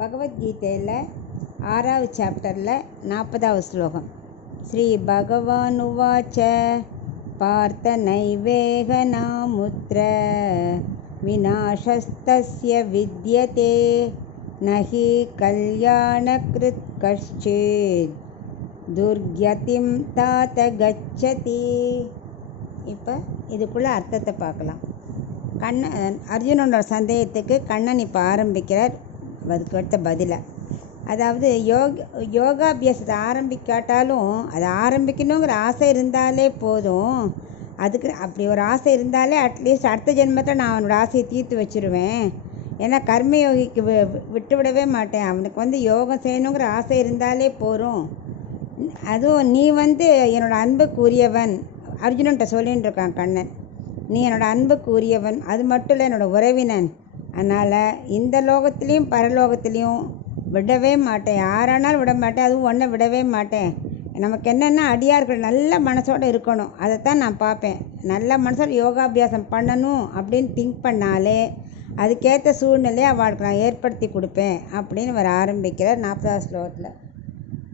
பகவத்கீதையில் 6வது சாப்டரில் 40வது ஸ்லோகம். ஸ்ரீ பகவான் உவாச்ச பார்த்த நைவேக நாமுத்ர விநாசஸ்தஸ்ய வித்யதே நஹி கல்யாணக்ருத் கஷ்சித் துர்கதிம் தாத கச்சதி. இப்போ இதுக்குள்ள அர்த்தத்தை பார்க்கலாம். அர்ஜுனனோட சந்தேகத்துக்கு கண்ணன் இப்போ ஆரம்பிக்கிறார் அதுக்கு அடுத்த பதிலை. அதாவது யோகாபியாசத்தை ஆரம்பிக்காட்டாலும் அதை ஆரம்பிக்கணுங்கிற ஆசை இருந்தாலே போதும். அதுக்கு அப்படி ஒரு ஆசை இருந்தாலே அட்லீஸ்ட் அடுத்த ஜென்மத்தில் நான் அவனோட ஆசையை தீர்த்து வச்சுருவேன். ஏன்னா கர்மயோகிக்கு விட்டு விடவே மாட்டேன். அவனுக்கு யோகம் செய்யணுங்கிற ஆசை இருந்தாலே போதும். அதுவும் நீ என்னோட அன்புக்கு உரியவன் அர்ஜுனன்ட்ட சொல்லின்னு இருக்கான் கண்ணன். நீ என்னோடய அன்புக்கு உரியவன், அது மட்டும் இல்லை என்னோடய உறவினன். அதனால் இந்த லோகத்துலேயும் பரலோகத்துலேயும் விடவே மாட்டேன், யாரானாலும் விட மாட்டேன், அதுவும் ஒன்றை விடவே மாட்டேன். நமக்கு என்னென்னா அடியார்கள் நல்ல மனசோடு இருக்கணும், அதைத்தான் நான் பார்ப்பேன். நல்ல மனசோடு யோகாபியாசம் பண்ணணும் அப்படின்னு திங்க் பண்ணாலே அதுக்கேற்ற சூழ்நிலையை அவளுக்கு நான் ஏற்படுத்தி கொடுப்பேன் அப்படின்னு வர ஆரம்பிக்கிறார் 40வது ஸ்லோகத்தில்.